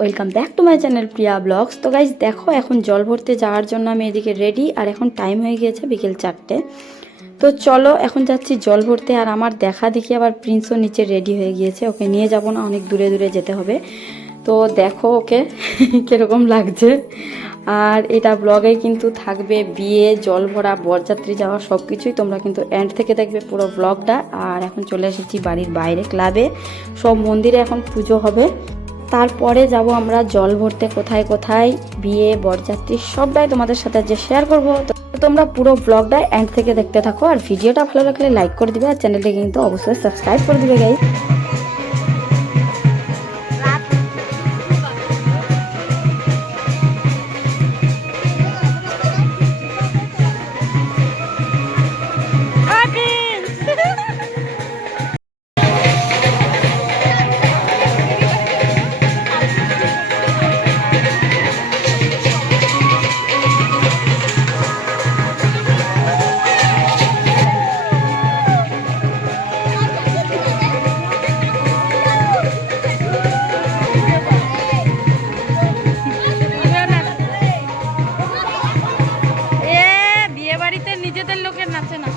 Welcome back to my channel Priya vlogs. তো guys দেখো, এখন জল ভরতে যাওয়ার জন্য আমি এদিকে রেডি, আর এখন টাইম হয়ে গিয়েছে বিকেল 4টে। তো চলো এখন যাচ্ছি জল ভরতে। আর আমার দেখা দেখি আবার প্রিন্সও নিচে রেডি হয়ে গিয়েছে, ওকে নিয়ে যাব না, অনেক দূরে দূরে যেতে হবে। তো দেখো ওকে কীরকম লাগছে। আর এটা ব্লগে কিন্তু থাকবে বিয়ে, জল ভরা, বরযাত্রী যাওয়া সব কিছুই, তোমরা কিন্তু এন্ড থেকে দেখবে পুরো ব্লগটা। আর এখন চলে এসেছি বাড়ির বাইরে ক্লাবে, সব মন্দিরে এখন পুজো হবে। তারপরে যাব আমরা জল ভরতে, কোথায় কোথায় বিয়ে, বরযাত্রী সবটাই তোমাদের সাথে যে শেয়ার করবো। তো তোমরা পুরো ব্লগটা এন্ড থেকে দেখতে থাকো, আর ভিডিওটা ভালো লাগলে লাইক করে দিবে, আর চ্যানেলটি কিন্তু অবশ্যই সাবস্ক্রাইব করে দিবে গাইস। নিজেদের লোকের নাচে না।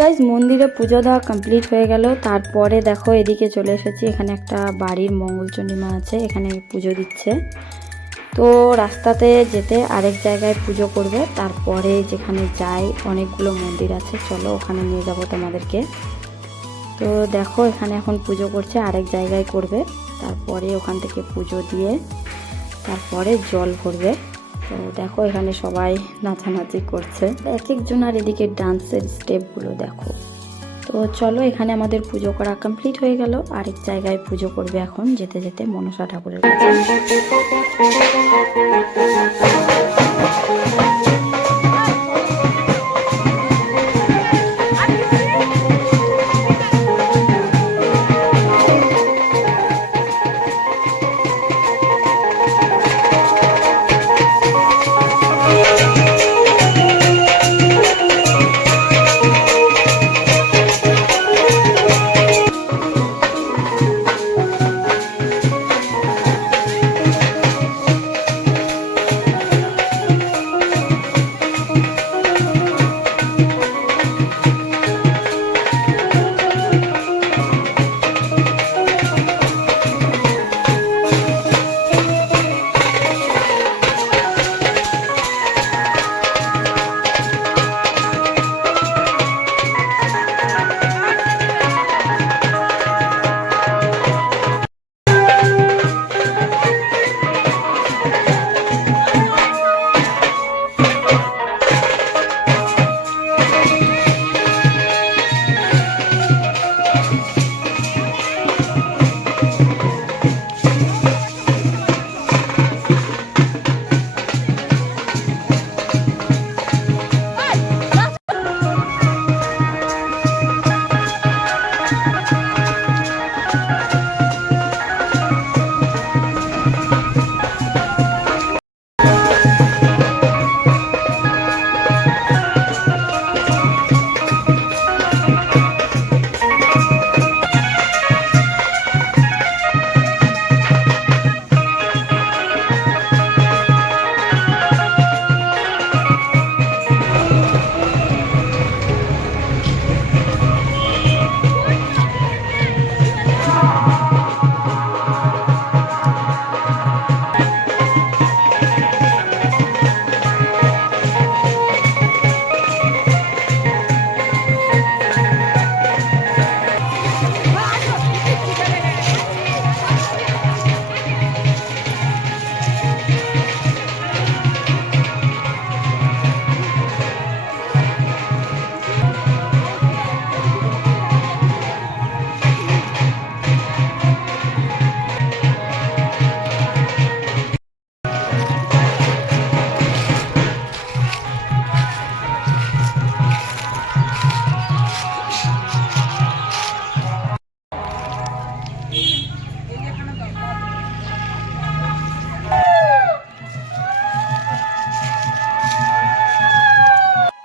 গাইজ মন্দিরে পুজো দেওয়া কমপ্লিট হয়ে গেল। তারপরে দেখো এদিকে চলে এসেছি, এখানে একটা বাড়ির মঙ্গলচণ্ডী মা আছে, এখানে পুজো দিচ্ছে। তো রাস্তাতে যেতে আরেক জায়গায় পুজো করবে, তারপরে যেখানে যাই অনেকগুলো মন্দির আছে, চলো ওখানে নিয়ে যাব তোমাদেরকে। তো দেখো এখানে এখন পুজো করছে, আরেক জায়গায় করবে, তারপরে ওখান থেকে পুজো দিয়ে তারপরে জল ভরবে। তো দেখো এখানে সবাই নাচানাচি করছে, এক একজন, আর এদিকে ডান্সের স্টেপগুলো দেখো। তো চলো এখানে আমাদের পুজো করা কমপ্লিট হয়ে গেল, আরেক জায়গায় পুজো করবে এখন যেতে যেতে মনসা ঠাকুরের কাছে।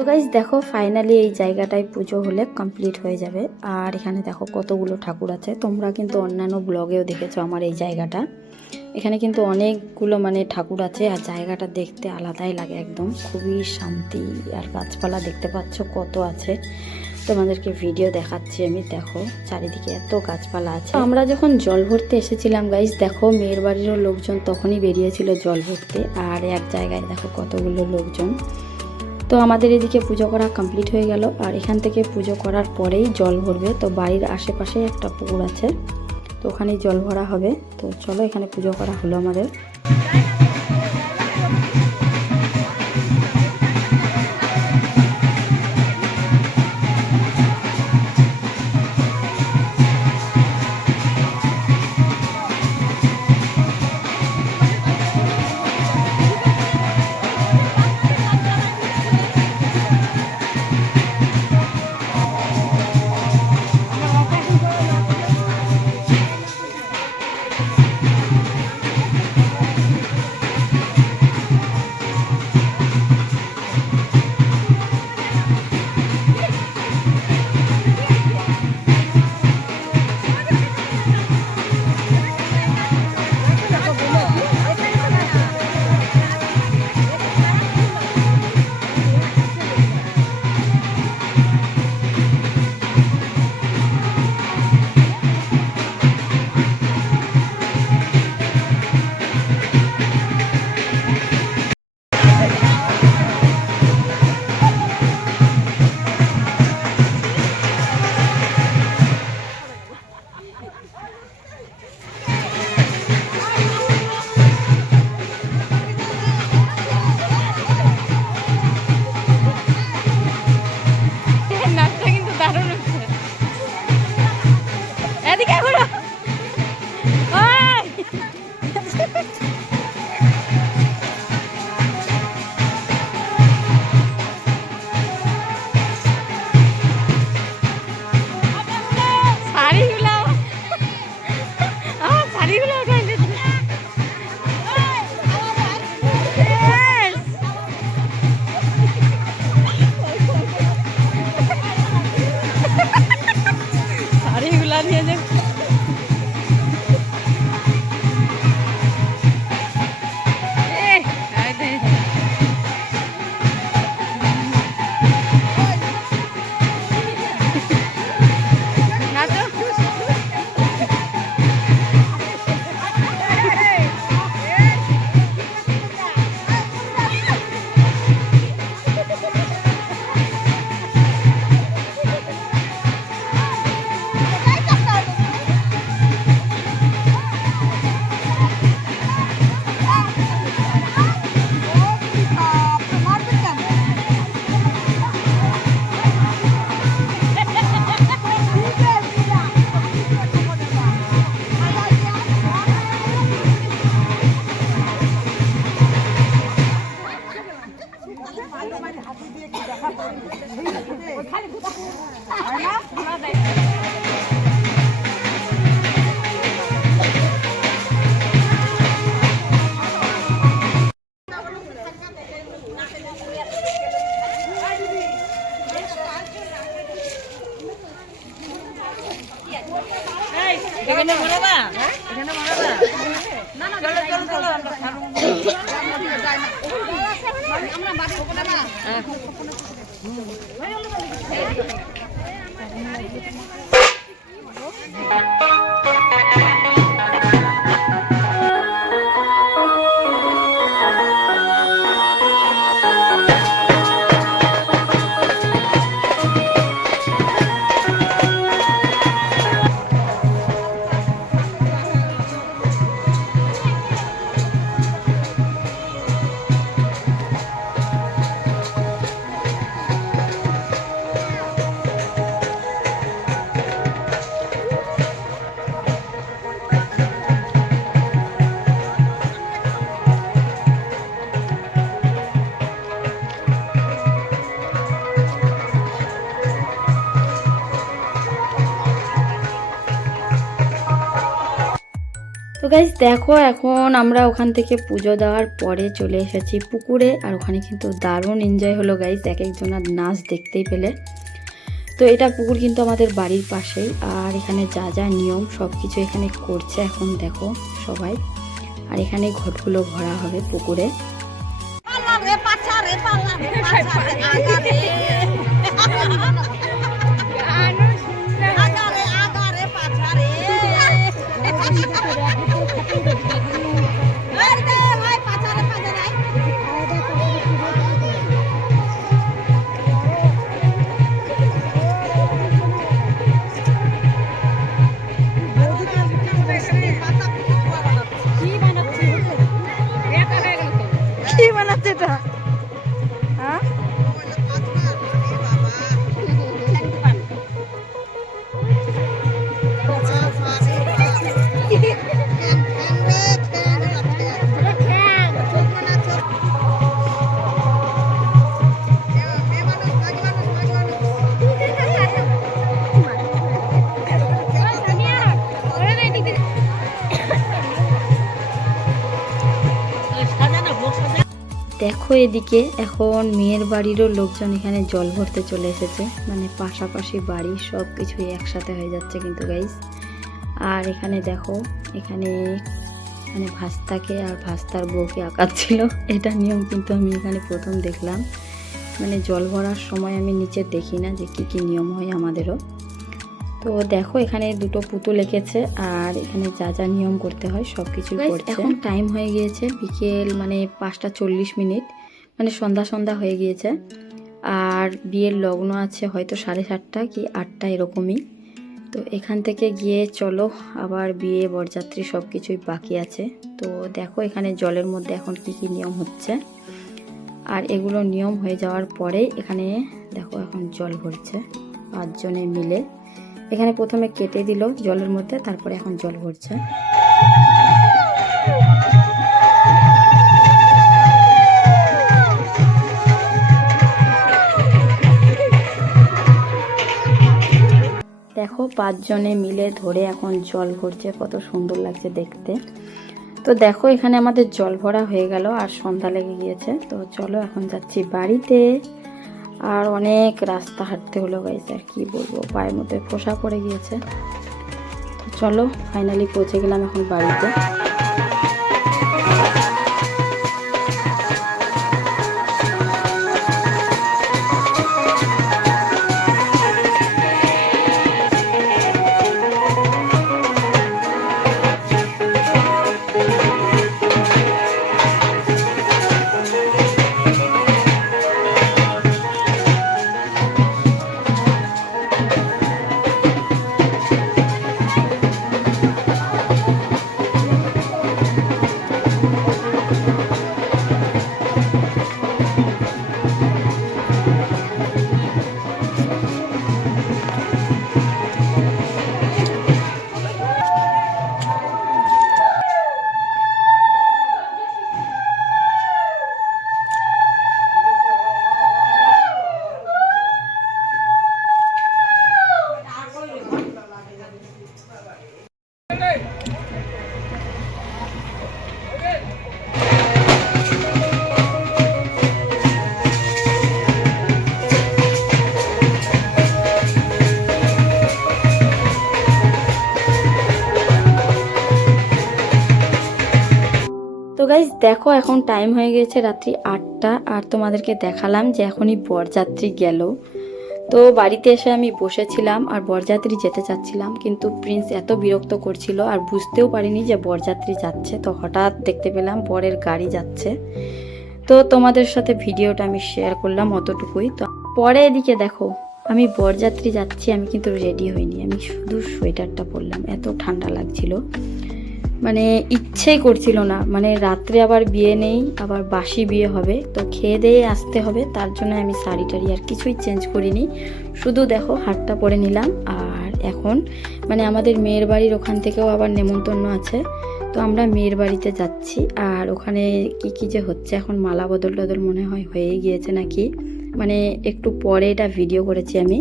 তো গাইজ দেখো ফাইনালি এই জায়গাটায় পুজো হলে কমপ্লিট হয়ে যাবে। আর এখানে দেখো কতগুলো ঠাকুর আছে, তোমরা কিন্তু অন্যান্য ব্লগেও দেখেছো আমার এই জায়গাটা। এখানে কিন্তু অনেকগুলো মানে ঠাকুর আছে, আর জায়গাটা দেখতে আলাদাই লাগে একদম, খুবই শান্তি। আর গাছপালা দেখতে পাচ্ছ কত আছে, তোমাদেরকে ভিডিও দেখাচ্ছি আমি। দেখো চারিদিকে এত গাছপালা আছে। আমরা যখন জল ভরতে এসেছিলাম গাইজ, দেখো মেয়ের বাড়িরও লোকজন তখনই বেরিয়েছিল জল ভরতে। আর এক জায়গায় দেখো কতগুলো লোকজন। তো আমাদের এদিকে পুজো করা কমপ্লিট হয়ে গেল, আর এখান থেকে পুজো করার পরেই জল ভরবে। তো বাড়ির আশেপাশেই একটা পুকুর আছে, তো ওখানেই জল ভরা হবে। তো চলো, এখানে পুজো করা হলো আমাদের। এখানে বানাবা, এখানে বানাবা। না না, চলো চলো চলো, আমরা খাবো। আমরা বাড়ি ওখানে না। গাইস দেখো এখন আমরা ওখান থেকে পুজো দেওয়ার পরে চলে এসেছি পুকুরে, আর ওখানে কিন্তু দারুণ এনজয় হলো গাইস, এক একজনের নাচ দেখতেই পেলে। তো এটা পুকুর কিন্তু আমাদের বাড়ির পাশেই, আর এখানে যা যা নিয়ম সব কিছু এখানে করছে এখন দেখো সবাই। আর এখানে ঘটগুলো ভরা হবে পুকুরে। কি বানাচ্ছে এটা? হ্যাঁ দেখো এদিকে এখন মেয়ের বাড়িরও লোকজন এখানে জল ভরতে চলে এসেছে, মানে পাশাপাশি বাড়ি সব কিছুই একসাথে হয়ে যাচ্ছে কিন্তু গাইস। আর এখানে দেখো এখানে মানে ভাস্তাকে আর ভাস্তার বউকে আঁকাচ্ছিল, এটা নিয়ম কিন্তু আমি এখানে প্রথম দেখলাম। মানে জল ভরার সময় আমি নিচে দেখি না যে কি কি নিয়ম হয় আমাদেরও। তো দেখো এখানে দুটো পুতুল এঁকেছে, আর এখানে যা যা নিয়ম করতে হয় সব কিছুই করছে। এখন টাইম হয়ে গিয়েছে বিকেল মানে 5:40, মানে সন্ধ্যা সন্ধ্যা হয়ে গিয়েছে। আর বিয়ের লগ্ন আছে হয়তো 7:30 কি 8টা এরকমই। তো এখান থেকে গিয়ে চলো আবার বিয়ে বরযাত্রী সব কিছুই বাকি আছে। তো দেখো এখানে জলের মধ্যে এখন কি কি নিয়ম হচ্ছে, আর এগুলো নিয়ম হয়ে যাওয়ার পরে এখানে দেখো এখন জল ভরছে 5 জনে মিলে। এখানে প্রথমে কেটে দিল জলের মধ্যে, তারপরে এখন জল ভরছে। দেখো 5 জনে মিলে ধরে এখন জল ভরছে, কত সুন্দর লাগছে দেখতে। তো দেখো এখানে আমাদের জল ভরা হয়ে গেল আর সন্ধ্যা লেগে গিয়েছে। তো চলো এখন যাচ্ছি বাড়িতে। আর অনেক রাস্তা হাঁটতে হলো গাইস, আর কি বলবো পায়ের মধ্যে ফোসা পড়ে গিয়েছে। তো চলো ফাইনালি পৌঁছে গেলাম এখন বাড়িতে। তো গাইজ দেখো এখন টাইম হয়ে গেছে রাত্রি 8টা, আর তোমাদেরকে দেখালাম যে এখনই বরযাত্রী গেল। তো বাড়িতে এসে আমি বসেছিলাম আর বরযাত্রী যেতে চাচ্ছিলাম, কিন্তু প্রিন্স এত বিরক্ত করছিল আর বুঝতেও পারিনি যে বরযাত্রী যাচ্ছে। তো হঠাৎ দেখতে পেলাম বরের গাড়ি যাচ্ছে, তো তোমাদের সাথে ভিডিওটা আমি শেয়ার করলাম অতটুকুই। তো পরে এদিকে দেখো আমি বরযাত্রী যাচ্ছি, আমি কিন্তু রেডি হইনি, আমি শুধু সোয়েটারটা পরলাম, এত ঠান্ডা লাগছিল। মানে ইচ্ছেই করছিল না, মানে রাত্রে আবার বিয়ে নেই, আবার বাসি বিয়ে হবে, তো খেয়ে দিয়ে আসতে হবে, তার জন্য আমি শাড়ি টাড়ি আর কিছুই চেঞ্জ করিনি, শুধু দেখো হারটা পরে নিলাম। আর এখন মানে আমাদের মেয়ের বাড়ির ওখান থেকেও আবার নেমন্তন্ন আছে, তো আমরা মেয়ের বাড়িতে যাচ্ছি। আর ওখানে কি কি যে হচ্ছে এখন, মালা বদল টদল মনে হয় হয়ে গিয়েছে নাকি, মানে একটু পরে এটা ভিডিও করেছি আমি।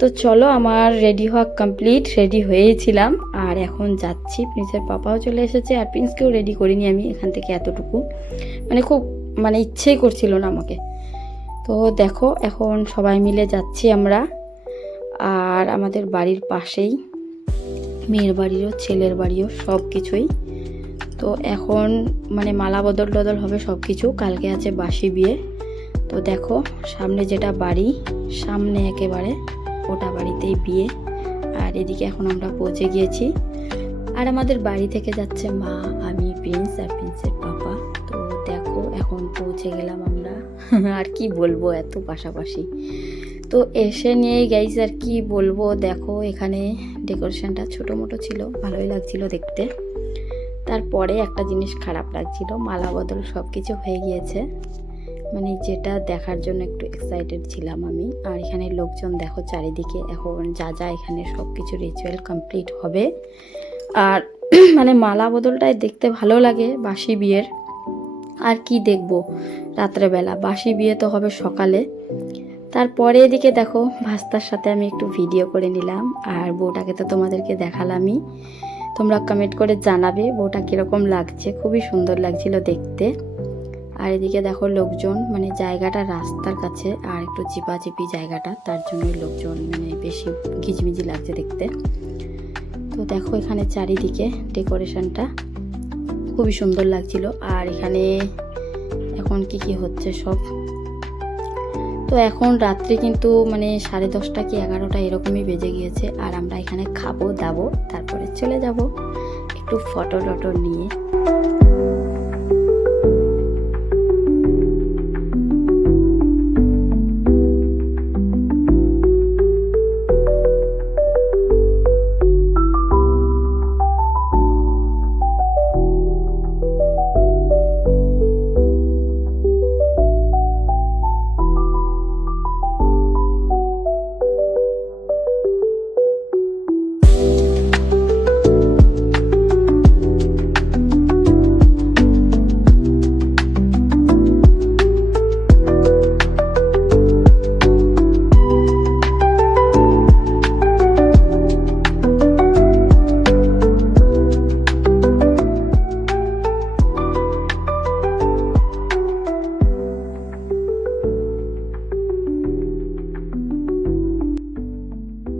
তো চলো, আমার রেডি হওয়া কমপ্লিট, রেডি হয়েছিলাম আর এখন যাচ্ছি। প্রিন্সের পাপাও চলে এসেছে আর প্রিন্সকেও রেডি করিনি আমি এখান থেকে এতটুকু, মানে খুব ইচ্ছেই করছিল না আমাকে। তো দেখো এখন সবাই মিলে যাচ্ছি আমরা, আর আমাদের বাড়ির পাশেই মেয়ের বাড়িও ছেলের বাড়িও সব কিছুই। তো এখন মালা বদল টদল হবে সব কিছু, কালকে আছে বাসি বিয়ে। তো দেখো সামনে যেটা বাড়ি, সামনে একেবারে ওটা বাড়িতেই বিয়ে। আর এদিকে এখন আমরা পৌঁছে গিয়েছি, আর আমাদের বাড়ি থেকে যাচ্ছে মা, আমি, প্রিন্স আর প্রিন্সের পাপা। তো দেখো এখন পৌঁছে গেলাম আমরা। আর কি বলবো, এত পাশাপাশি তো এসে নিয়ে গাইস, আর কি বলবো। দেখো এখানে ডেকোরেশনটা ছোটো মোটো ছিল, ভালোই লাগছিল দেখতে। তারপরে একটা জিনিস খারাপ লাগছিল, মালা বদল সব কিছু হয়ে গিয়েছে, যেটা দেখার জন্য একটু এক্সাইটেড ছিলাম আমি। আর এখানে লোকজন দেখো চারিদিকে, এখন যা এখানে সব কিছু রিচুয়াল কমপ্লিট হবে। আর মালা বদলটাই দেখতে ভালো লাগে বাসি বিয়ের, আর কি দেখবো রাত্রেবেলা, বাসি বিয়ে তো হবে সকালে। তারপরে এদিকে দেখো ভাস্তার সাথে আমি একটু ভিডিও করে নিলাম, আর বউটাকে তো তোমাদেরকে দেখালামই, তোমরা কমেন্ট করে জানাবে বউটা কীরকম লাগছে, খুবই সুন্দর লাগছিল দেখতে। আর এদিকে দেখো লোকজন, জায়গাটা রাস্তার কাছে আর একটু চিপাচিপি জায়গাটা, তার জন্যই লোকজন বেশি ঘিজমিজি লাগছে দেখতে। তো দেখো এখানে চারিদিকে ডেকোরেশনটা খুবই সুন্দর লাগছিল। আর এখানে এখন কি হচ্ছে সব। তো এখন রাত্রি কিন্তু 10:30 কি 11টা এরকমই বেজে গিয়েছে, আর আমরা এখানে খাবো দাবো, তারপরে চলে যাব একটু ফটো টটো নিয়ে।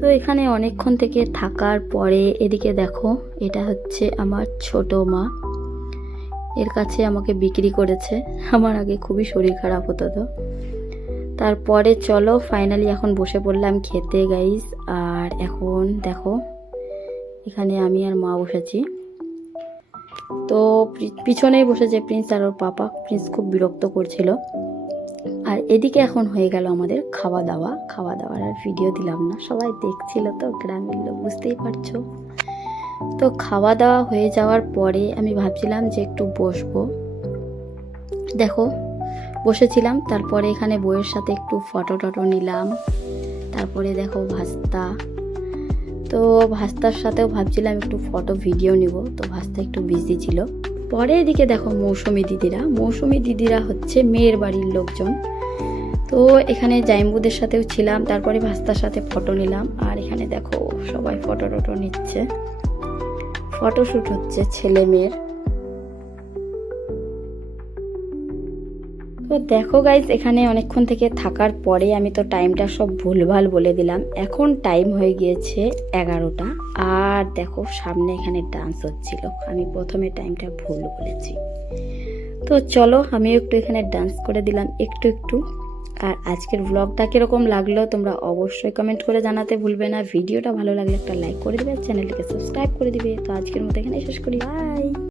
তো এখানে অনেকক্ষণ থেকে থাকার পরে এদিকে দেখো, এটা হচ্ছে আমার ছোট মা, এর কাছে আমাকে বিক্রি করেছে। আমার আগে খুবই শরীর খারাপ হতো। তো তারপরে চলো ফাইনালি এখন বসে পড়লাম খেতে গাইস। আর এখন দেখো এখানে আমি আর মা বসেছি, তো পিছনেই বসেছে প্রিন্স আর ওর পাপা। প্রিন্স খুব বিরক্ত করছিল। আর এদিকে এখন হয়ে গেল আমাদের খাওয়া দাওয়ার আর ভিডিও দিলাম না, সবাই দেখছিল তো, গ্রামের লোক, বুঝতেই পারছো। তো খাওয়া দাওয়া হয়ে যাওয়ার পরে আমি ভাবছিলাম যে একটু বসবো, দেখো বসেছিলাম। তারপরে এখানে বউয়ের সাথে একটু ফটো টটো নিলাম। তারপরে দেখো ভাস্তা, তো ভাস্তার সাথেও ভাবছিলাম একটু ফটো ভিডিও নিব, তো ভাস্তা একটু বিজি ছিল। পরে এদিকে দেখো মৌসুমী দিদিরা হচ্ছে মেয়ের বাড়ির লোকজন। তো এখানে জাইম্বুদের সাথেও ছিলাম, তারপরে ভাস্তার সাথে ফটো নিলাম। আর এখানে দেখো সবাই ফটো টটো নিচ্ছে, ফটোশ্যুট হচ্ছে ছেলে মেয়ের। তো দেখো গাইজ, এখানে অনেকক্ষণ থেকে থাকার পরে আমি তো টাইমটা সব ভুলভাল বলে দিলাম। এখন টাইম হয়ে গিয়েছে 11টা। আর দেখো সামনে এখানে ডান্স হচ্ছিল, আমি প্রথমে টাইমটা ভুল বলেছি। তো চলো আমিও একটু এখানে ডান্স করে দিলাম একটু। আর আজকের ব্লগটা কীরকম লাগলো তোমরা অবশ্যই কমেন্ট করে জানাতে ভুলবে না। ভিডিওটা ভালো লাগলে একটা লাইক করে দিবে, চ্যানেলটিকে সাবস্ক্রাইব করে দিবে। তো আজকের মতো এখানে শেষ করি, বাই।